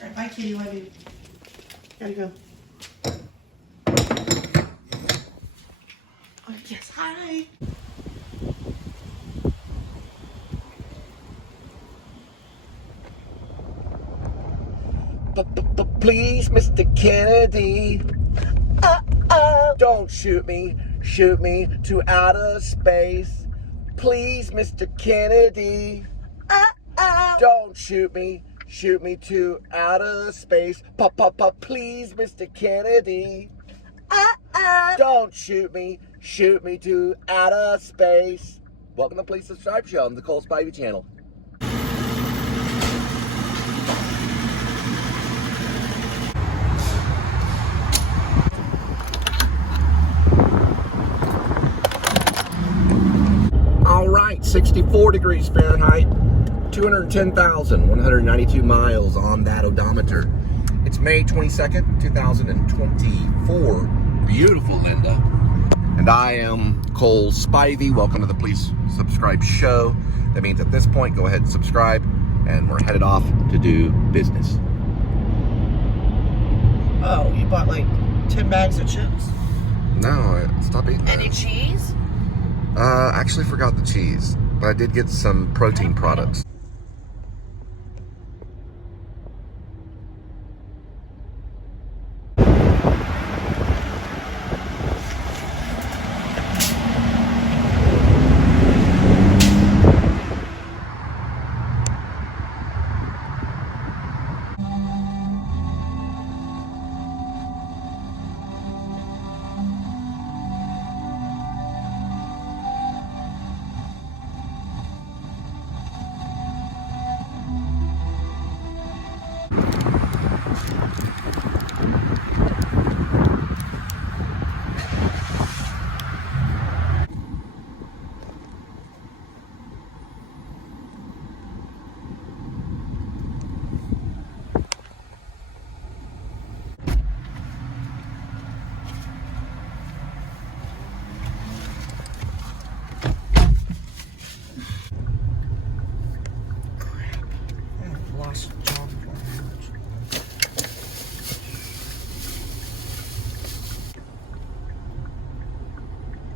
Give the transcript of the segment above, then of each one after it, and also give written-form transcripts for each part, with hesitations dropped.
All right, bye, kitty. Love you. Gotta go. Oh, yes, hi. Please, Mr. Kennedy, don't shoot me to outer space. Please, Mr. Kennedy, don't shoot me to outer space. Please, Mr. Kennedy, don't shoot me to outer space. Welcome to Please Subscribe Show. I'm the Cole Spivey channel. All right, 64 degrees Fahrenheit, 210,192 miles on that odometer. It's May 22nd, 2024. Beautiful, Linda. And I am Cole Spivey. Welcome to the Please Subscribe Show. That means at this point, go ahead and subscribe, and we're headed off to do business. Oh, you bought like 10 bags of chips? No, stop eating that. Any cheese? I actually forgot the cheese, but I did get some protein products.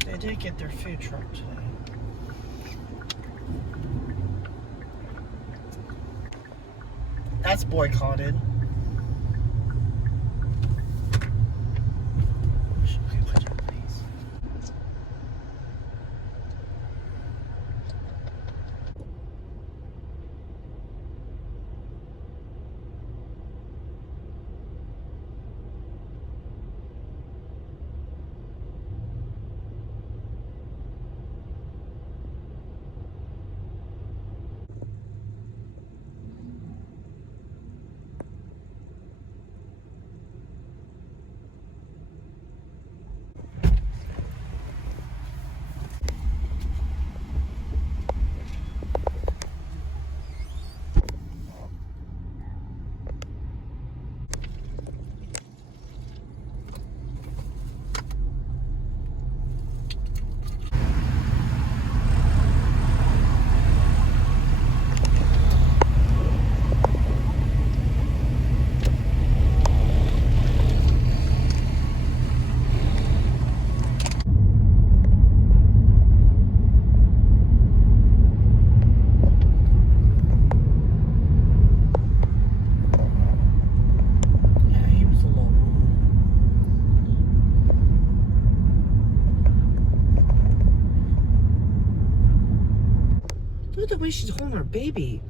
They did get their food truck today. That's boycotted. Look at the way she's holding her baby.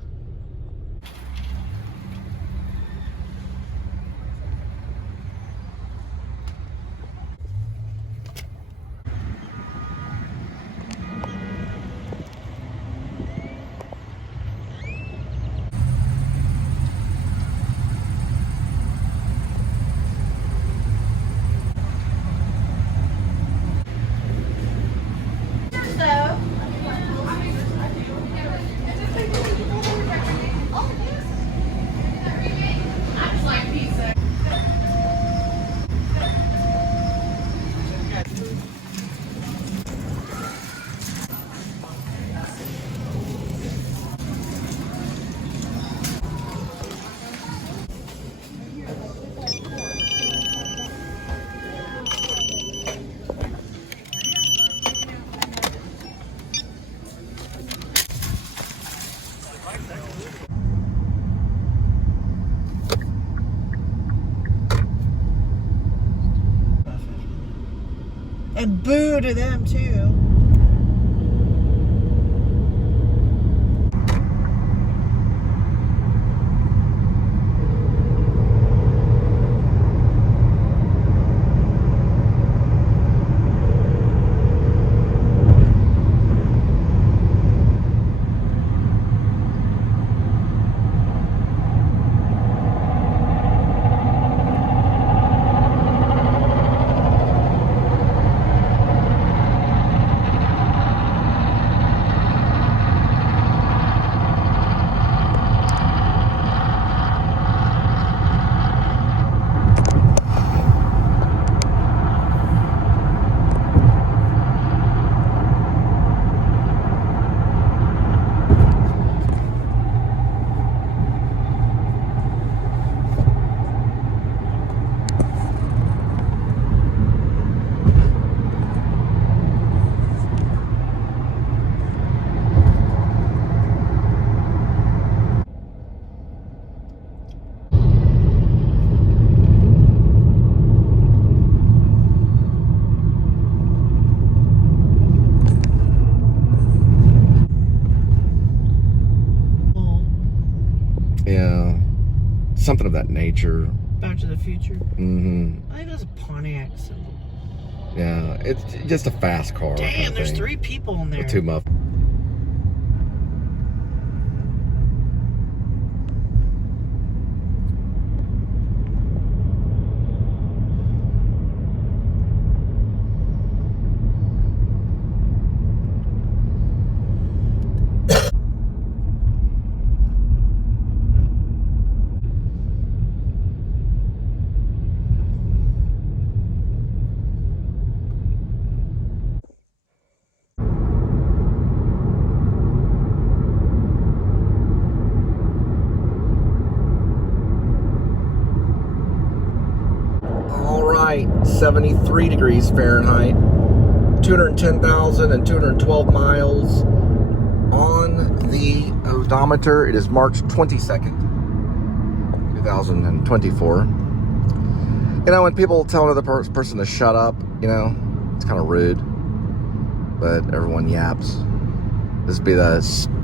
And boo to them too. Yeah, something of that nature. Back to the Future. Mm-hmm. I think that's a Pontiac symbol. Yeah, it's just a fast car. Damn, there's 3 people in there. With 2 muff. All right, 73 degrees Fahrenheit, 210,000 and 212 miles on the odometer. It is March 22nd, 2024. You know, when people tell another person to shut up, you know, it's kind of rude, but everyone yaps. This will be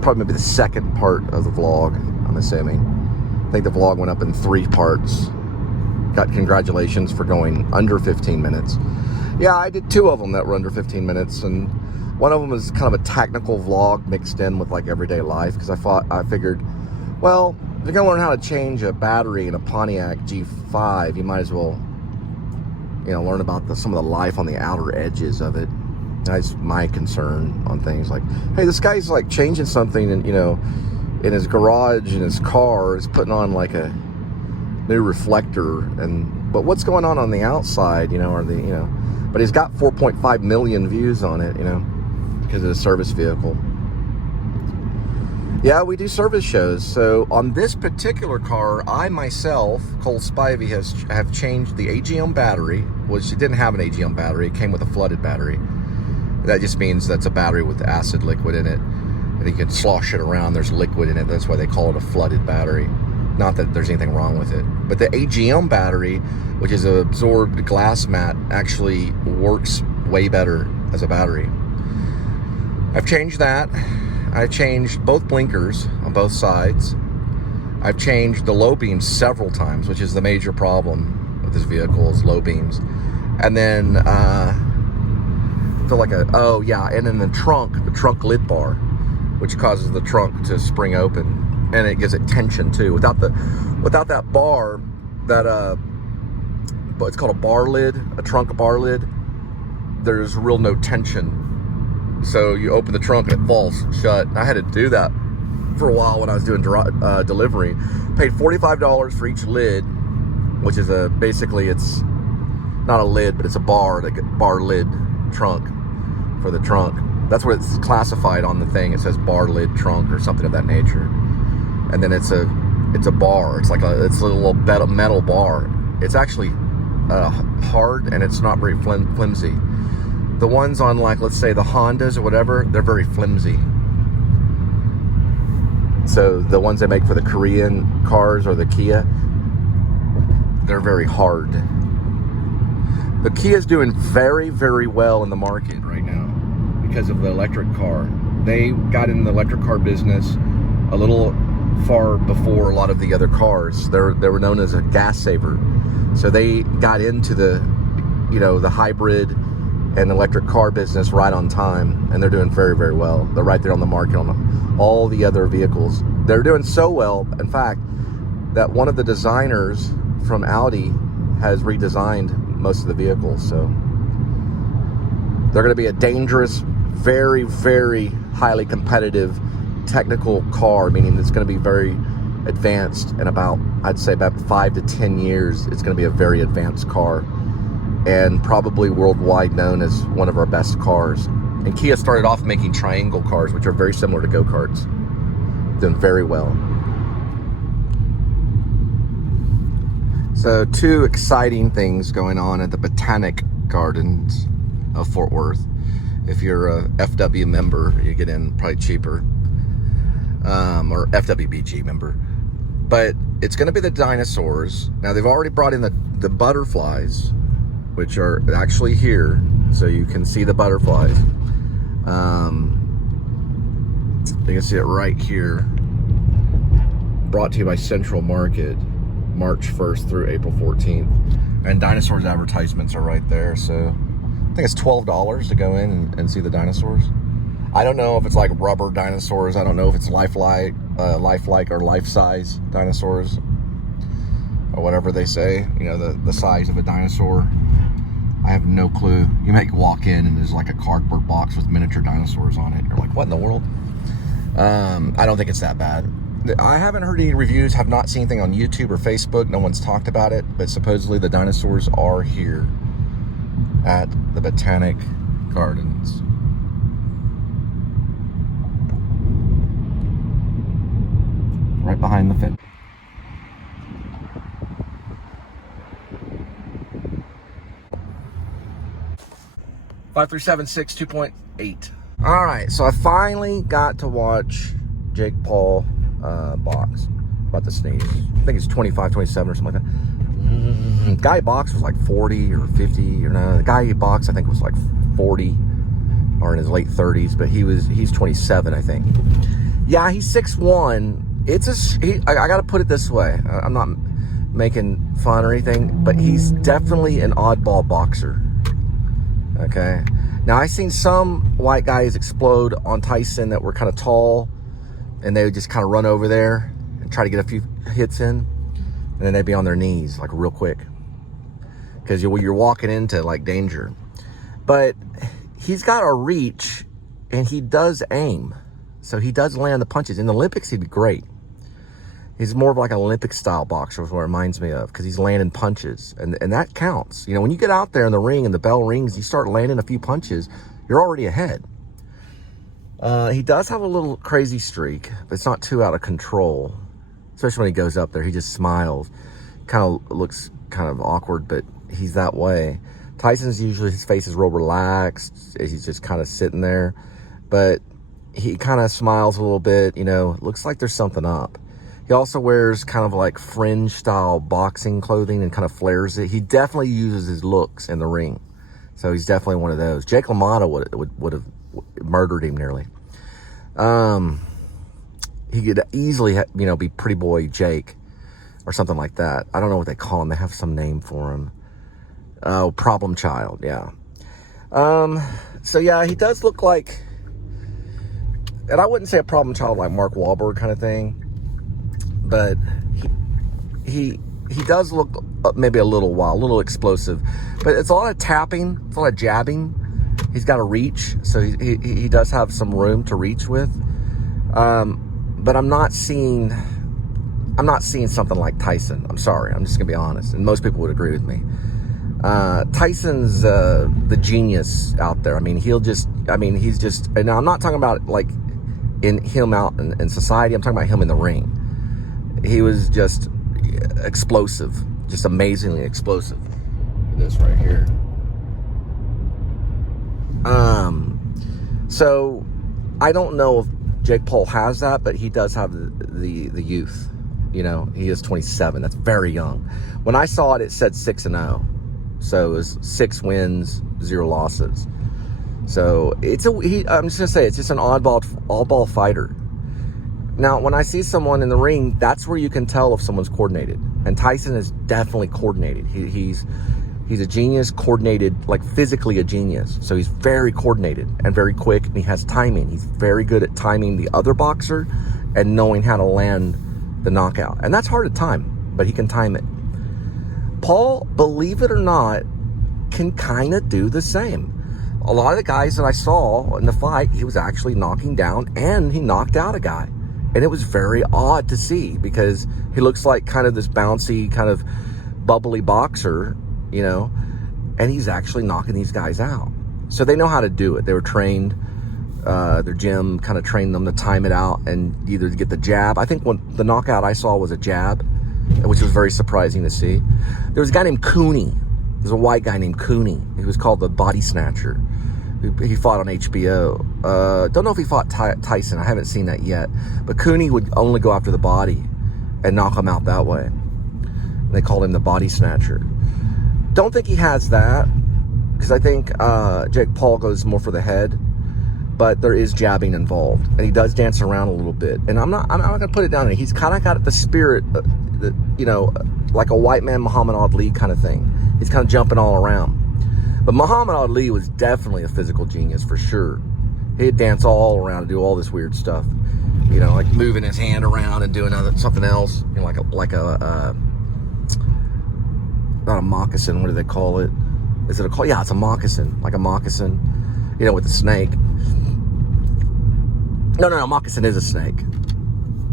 probably maybe the second part of the vlog, I'm assuming. I think the vlog went up in 3 parts. Got congratulations for going under 15 minutes. Yeah, I did 2 of them that were under 15 minutes, and one of them was kind of a technical vlog mixed in with like everyday life, because I figured, well, if you're gonna learn how to change a battery in a Pontiac G5, you might as well, you know, learn about some of the life on the outer edges of it. That's my concern on things like, hey, this guy's like changing something, and you know, in his garage in his car is putting on like a new reflector, but what's going on the outside, you know, but he's got 4.5 million views on it, you know, because it's a service vehicle. Yeah, we do service shows. So on this particular car, I myself, Cole Spivey, have changed the AGM battery, which it didn't have an AGM battery. It came with a flooded battery. That just means that's a battery with acid liquid in it, and you can slosh it around. There's liquid in it. That's why they call it a flooded battery. Not that there's anything wrong with it. But the AGM battery, which is an absorbed glass mat, actually works way better as a battery. I've changed that. I've changed both blinkers on both sides. I've changed the low beams several times, which is the major problem with this vehicle, is low beams. And then, and then the trunk lid bar, which causes the trunk to spring open. And it gives it tension too. Without that bar, it's called a bar lid, a trunk bar lid, there's real no tension. So you open the trunk and it falls shut. I had to do that for a while when I was doing delivery. Paid $45 for each lid, which is basically it's not a lid, but it's a bar lid trunk for the trunk. That's what it's classified on the thing. It says bar lid trunk or something of that nature. And then it's a bar. It's a little metal bar. It's actually hard, and it's not very flimsy. The ones on, like, let's say the Hondas or whatever, they're very flimsy. So the ones they make for the Korean cars or the Kia, they're very hard. The Kia's doing very, very well in the market right now because of the electric car. They got in the electric car business a little far before a lot of the other cars. They were known as a gas saver. So they got into the, you know, the hybrid and electric car business right on time, and they're doing very, very well. They're right there on the market on all the other vehicles. They're doing so well, in fact, that one of the designers from Audi has redesigned most of the vehicles. So they're going to be a dangerous, very, very highly competitive technical car, meaning it's going to be very advanced in about, I'd say about 5 to 10 years. It's going to be a very advanced car and probably worldwide known as one of our best cars. And Kia started off making triangle cars, which are very similar to go-karts. Doing very well. So 2 exciting things going on at the Botanic Gardens of Fort Worth. If you're a FW member, you get in probably cheaper, or FWBG member. But it's going to be the dinosaurs. Now they've already brought in the butterflies, which are actually here, so you can see the butterflies. You can see it right here. Brought to you by Central Market, March 1st through April 14th. And dinosaurs advertisements are right there, so I think it's $12 to go in and see the dinosaurs. I don't know if it's like rubber dinosaurs. I don't know if it's lifelike or life-size dinosaurs, or whatever they say, you know, the size of a dinosaur. I have no clue. You might walk in and there's like a cardboard box with miniature dinosaurs on it. You're like, what in the world? I don't think it's that bad. I haven't heard any reviews, have not seen anything on YouTube or Facebook. No one's talked about it, but supposedly the dinosaurs are here at the Botanic Gardens. Right behind the fence. Five, 3, 7, 6, 2.8. All right, so I finally got to watch Jake Paul box. About to sneeze. I think it's 25, 27 or something like that. The guy box was like 40 or 50 or no. The guy he boxed I think was like 40 or in his late 30s, but he's 27 I think. Yeah, he's 6'1". I gotta put it this way. I'm not making fun or anything, but he's definitely an oddball boxer. Okay. Now I've seen some white guys explode on Tyson that were kind of tall, and they would just kind of run over there and try to get a few hits in, and then they'd be on their knees like real quick because you're walking into like danger. But he's got a reach and he does aim, so he does land the punches. In the Olympics he'd be great. He's more of like an Olympic style boxer is what it reminds me of, because he's landing punches, and that counts. You know, when you get out there in the ring and the bell rings, you start landing a few punches, you're already ahead. He does have a little crazy streak, but it's not too out of control. Especially when he goes up there, he just smiles. Kind of looks kind of awkward, but he's that way. Tyson's usually, his face is real relaxed. He's just kind of sitting there, but he kind of smiles a little bit. You know, looks like there's something up. He also wears kind of like fringe style boxing clothing and kind of flares it. He definitely uses his looks in the ring. So he's definitely one of those. Jake LaMotta would have murdered him nearly. He could easily, you know, be Pretty Boy Jake or something like that. I don't know what they call him. They have some name for him. Oh, Problem Child. Yeah. So yeah, he does look like, and I wouldn't say a problem child like Mark Wahlberg kind of thing, but he does look maybe a little wild, a little explosive, but it's a lot of tapping, it's a lot of jabbing. He's got a reach, so he does have some room to reach with. But I'm not seeing something like Tyson. I'm sorry, I'm just gonna be honest, and most people would agree with me. Tyson's the genius out there. I mean, he's just, and now I'm not talking about like in him out in society. I'm talking about him in the ring. He was just explosive, just amazingly explosive. This right here. So I don't know if Jake Paul has that, but he does have the youth. You know, he is 27. That's very young. When I saw it, it said 6-0. So it was 6 wins, 0 losses. So I'm just gonna say it's just an all-ball fighter. Now, when I see someone in the ring, that's where you can tell if someone's coordinated. And Tyson is definitely coordinated. He's a genius, coordinated, like physically a genius. So he's very coordinated and very quick, and he has timing. He's very good at timing the other boxer and knowing how to land the knockout. And that's hard to time, but he can time it. Paul, believe it or not, can kind of do the same. A lot of the guys that I saw in the fight, he was actually knocking down, and he knocked out a guy. And it was very odd to see, because he looks like kind of this bouncy, kind of bubbly boxer, you know, and he's actually knocking these guys out. So they know how to do it. They were trained, their gym kind of trained them to time it out and either get the jab. I think the knockout I saw was a jab, which was very surprising to see. There was a guy named Cooney. There's a white guy named Cooney. He was called the Body Snatcher. He fought on HBO. Don't know if he fought Tyson. I haven't seen that yet. But Cooney would only go after the body and knock him out that way. They called him the Body Snatcher. Don't think he has that, because I think Jake Paul goes more for the head. But there is jabbing involved, and he does dance around a little bit. And I'm not gonna put it down. He's kind of got the spirit, you know, like a white man Muhammad Ali kind of thing. He's kind of jumping all around. But Muhammad Ali was definitely a physical genius for sure. He'd dance all around and do all this weird stuff, you know, like moving his hand around and doing something else, you know, like a not a moccasin. What do they call it? Is it a call? Yeah, it's a moccasin, like a moccasin, you know, with the snake. No, moccasin is a snake.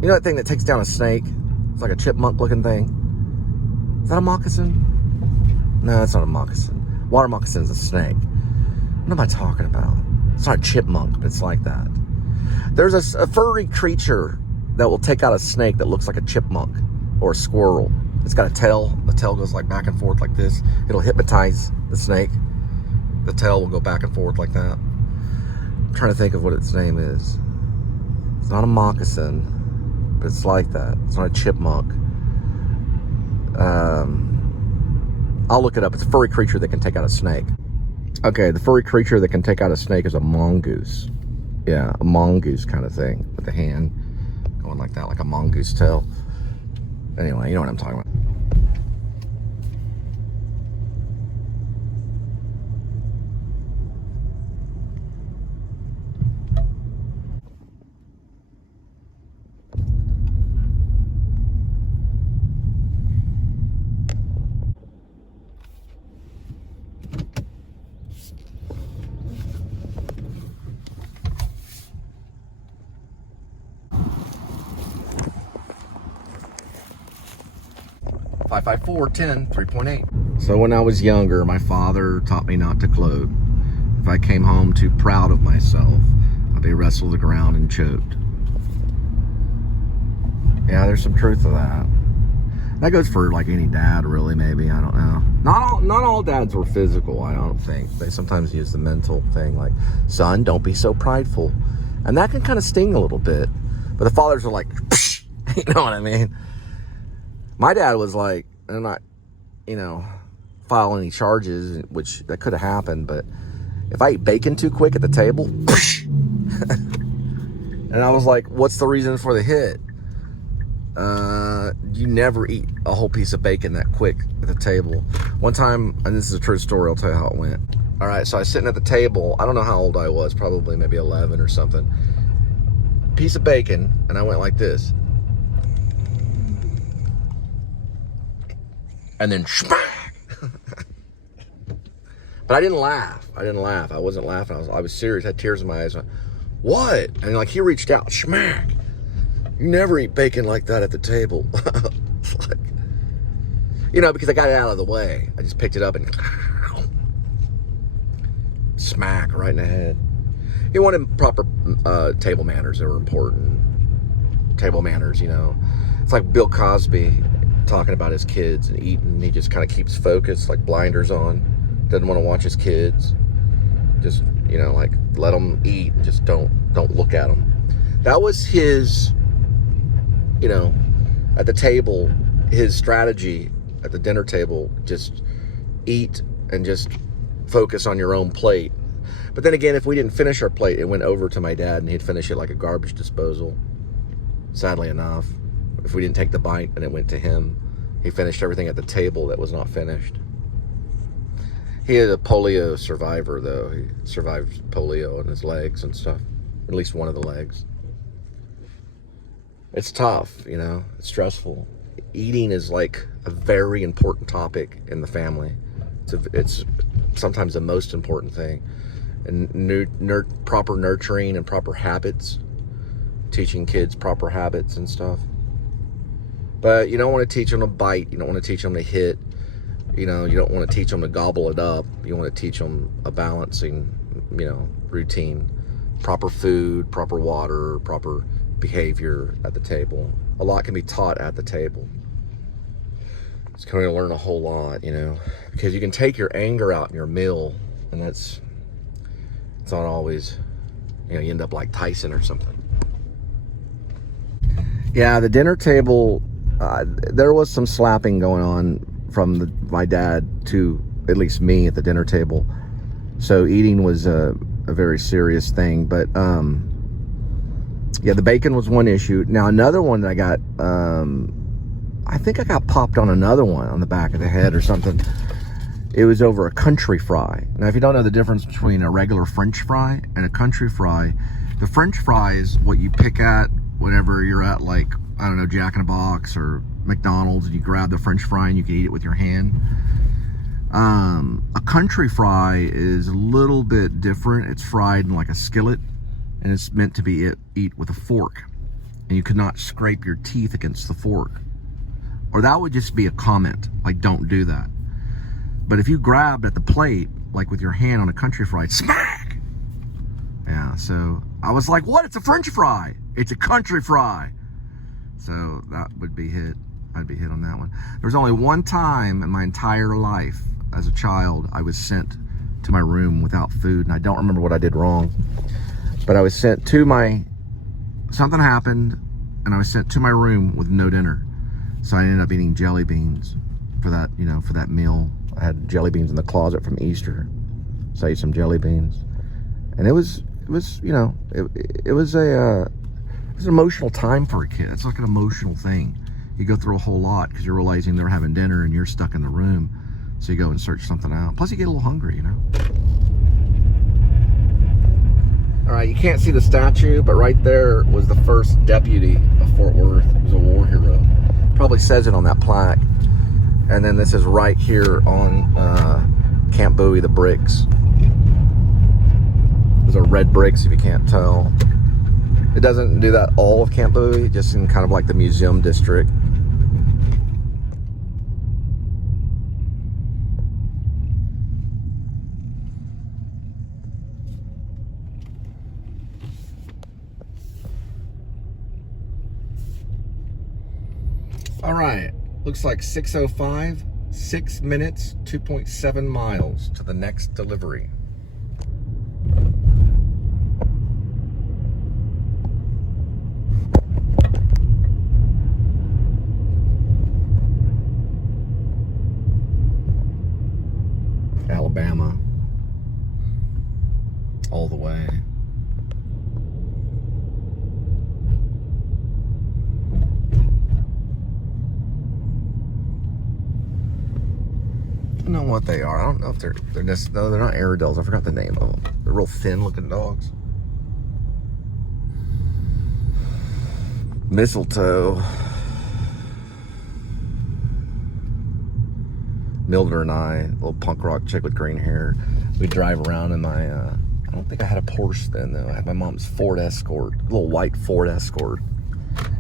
You know that thing that takes down a snake? It's like a chipmunk looking thing. Is that a moccasin? No, that's not a moccasin. Water moccasin is a snake. What am I talking about? It's not a chipmunk, but it's like that. There's a furry creature that will take out a snake that looks like a chipmunk or a squirrel. It's got a tail. The tail goes like back and forth like this. It'll hypnotize the snake. The tail will go back and forth like that. I'm trying to think of what its name is. It's not a moccasin, but it's like that. It's not a chipmunk. I'll look it up. It's a furry creature that can take out a snake. Okay, the furry creature that can take out a snake is a mongoose. Yeah, a mongoose kind of thing with the hand going like that, like a mongoose tail. Anyway, you know what I'm talking about. Five, 10, 3.8. So when I was younger, my father taught me not to gloat. If I came home too proud of myself, I'd be wrestled to the ground and choked. Yeah, there's some truth to that. That goes for like any dad, really, maybe. I don't know. Not all dads were physical, I don't think. They sometimes use the mental thing, like, son, don't be so prideful. And that can kind of sting a little bit. But the fathers are like, psh, you know what I mean? My dad was like, and not, you know, file any charges, which that could have happened, but if I eat bacon too quick at the table, and I was like, what's the reason for the hit? You never eat a whole piece of bacon that quick at the table. One time, and this is a true story, I'll tell you how it went. All right, so I was sitting at the table. I don't know how old I was, probably maybe 11 or something. Piece of bacon, and I went like this. And then smack. But I didn't laugh. I wasn't laughing. I was serious. I had tears in my eyes. What? And like he reached out, smack. You never eat bacon like that at the table. Like, you know, because I got it out of the way. I just picked it up and smack right in the head. He wanted proper table manners. They were important. Table manners, you know. It's like Bill Cosby talking about his kids and eating. He just kind of keeps focused, like blinders on. Doesn't want to watch his kids. Just, you know, like let them eat and just don't look at them. That was his you know, at the table, his strategy at the dinner table, just eat and just focus on your own plate. But then again, if we didn't finish our plate, it went over to my dad and he'd finish it like a garbage disposal. Sadly enough, if we didn't take the bite and it went to him, he finished everything at the table that was not finished. He is a polio survivor, though. He survived polio in his legs and stuff. At least one of the legs. It's tough, you know. It's stressful. Eating is like a very important topic in the family. It's sometimes the most important thing. And proper nurturing and proper habits. Teaching kids proper habits and stuff. But you don't want to teach them to bite. You don't want to teach them to hit. You know, you don't want to teach them to gobble it up. You want to teach them a balancing, you know, routine. Proper food, proper water, proper behavior at the table. A lot can be taught at the table. It's going to learn a whole lot, you know, because you can take your anger out in your meal, and it's not always, you know, you end up like Tyson or something. Yeah, the dinner table, there was some slapping going on from my dad to at least me at the dinner table. So eating was a very serious thing. But yeah, the bacon was one issue. Now another one that I got, I think I got popped on another one on the back of the head or something. It was over a country fry. Now if you don't know the difference between a regular French fry and a country fry, the French fry is what you pick at whenever you're at, like, I don't know, Jack in a Box or McDonald's, and you grab the French fry and you can eat it with your hand. A country fry is a little bit different. It's fried in like a skillet, and it's meant to be eat with a fork, and you could not scrape your teeth against the fork. Or that would just be a comment, like, don't do that. But if you grabbed at the plate, like with your hand on a country fry, smack! Yeah, so I was like, what? It's a French fry. It's a country fry. So that would be hit. I'd be hit on that one. There was only one time in my entire life as a child I was sent to my room without food, and I don't remember what I did wrong. But I was sent to something happened, and I was sent to my room with no dinner. So I ended up eating jelly beans for that, you know, for that meal. I had jelly beans in the closet from Easter. So I ate some jelly beans. And it was, you know, it was an emotional time for a kid. It's like an emotional thing. You go through a whole lot because you're realizing they're having dinner and you're stuck in the room. So you go and search something out. Plus you get a little hungry, you know. All right, you can't see the statue, but right there was the first deputy of Fort Worth. He was a war hero. Probably says it on that plaque. And then this is right here on Camp Bowie, the bricks. Those are red bricks if you can't tell. It doesn't do that all of Camp Bowie, just in kind of like the museum district. All right, looks like 6:05, 6 minutes, 2.7 miles to the next delivery. Alabama, all the way. I don't know what they are. I don't know if they're just, no, they're not Airedales. I forgot the name of them. They're real thin looking dogs. Mistletoe. Mildred and I, a little punk rock chick with green hair, we drive around in my, I don't think I had a Porsche then though. I had my mom's Ford Escort, a little white Ford Escort.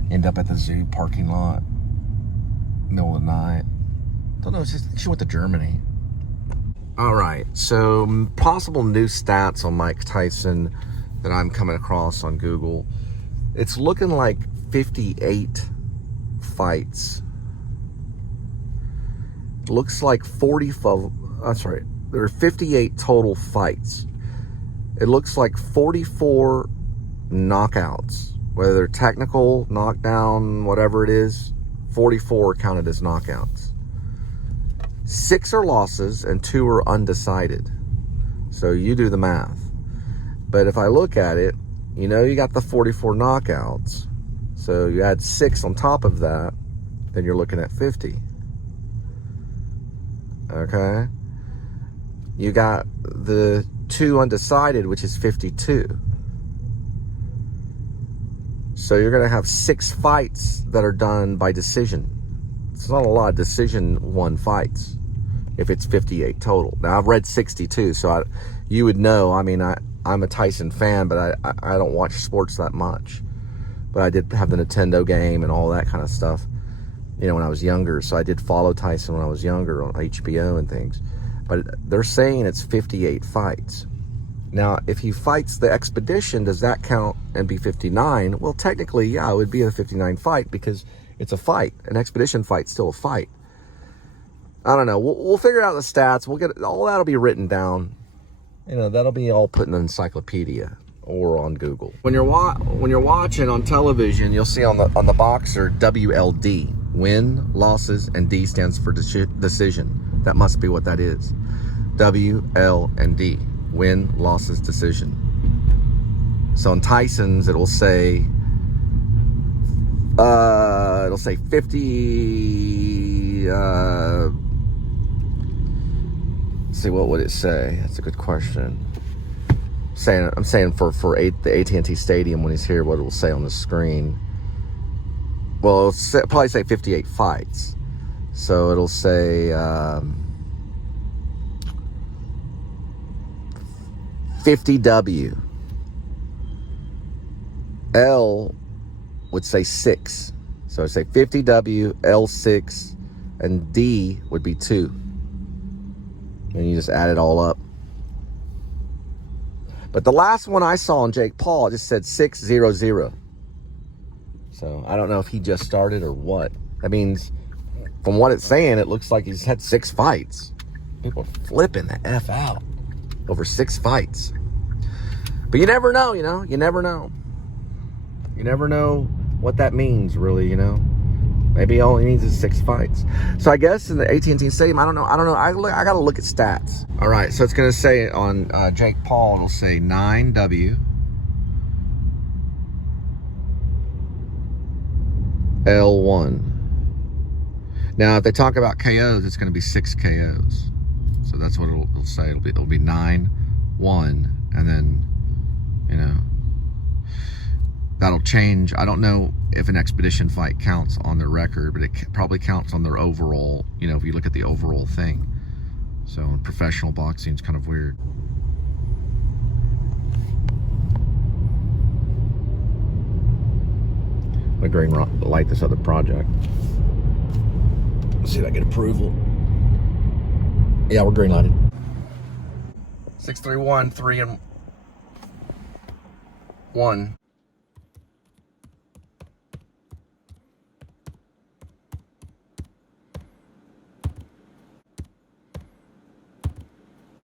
End up at the zoo parking lot, middle of the night. Don't know, she went to Germany. All right, so possible new stats on Mike Tyson that I'm coming across on Google. It's looking like 58 fights. Looks like 45, that's right, there are 58 total fights. It looks like 44 knockouts whether they're technical, knockdown, whatever it is, 44 are counted as knockouts. 6 are losses and 2 are undecided. So you do the math. But if I look at it, you know, you got the 44 knockouts. So you add 6 on top of that, then you're looking at 50. Okay? You got the 2 undecided, which is 52. So you're going to have 6 fights that are done by decision. It's not a lot of decision won fights if it's 58 total. Now, I've read 62, so you would know. I mean, I'm a Tyson fan, but I don't watch sports that much. But I did have the Nintendo game and all that kind of stuff, you know, when I was younger. So I did follow Tyson when I was younger on HBO and things. But they're saying it's 58 fights. Now, if he fights the expedition, does that count and be 59? Well, technically, yeah, it would be a 59 fight because it's a fight. An expedition fight's still a fight. I don't know. We'll figure out the stats. We'll get all that'll be written down. You know, that'll be all put in an encyclopedia or on Google. When you're watching on television, you'll see on the boxer WLD, win, losses, and D stands for decision. That must be what that is. WL&D, win, losses, decision. So in Tyson's, it'll say 50. Let's see, what would it say? That's a good question. I'm saying for the AT&T Stadium when he's here, what it will say on the screen. Well, it'll probably say 58 fights. So it'll say 50 W. L would say 6. So I'd say 50 W, L 6, and D would be 2. And you just add it all up. But the last one I saw on Jake Paul, it just said 600. So I don't know if he just started or what. That means, from what it's saying, it looks like he's had 6 fights. People are flipping the F out over 6 fights. But you never know, you know? You never know. You never know what that means, really, you know? Maybe all he needs is 6 fights. So I guess in the AT&T Stadium, I don't know. I got to look at stats. All right, so it's going to say on Jake Paul, it'll say 9W, L1. Now, if they talk about KOs, it's going to be 6 KOs. So that's what it'll say. It'll be 9, 1, and then, you know, that'll change. I don't know if an expedition fight counts on their record, but it probably counts on their overall, you know, if you look at the overall thing. So in professional boxing, it's kind of weird. I'm gonna green light this other project. Let's see if I get approval. Yeah, we're green lighted. 631, 3 and 1.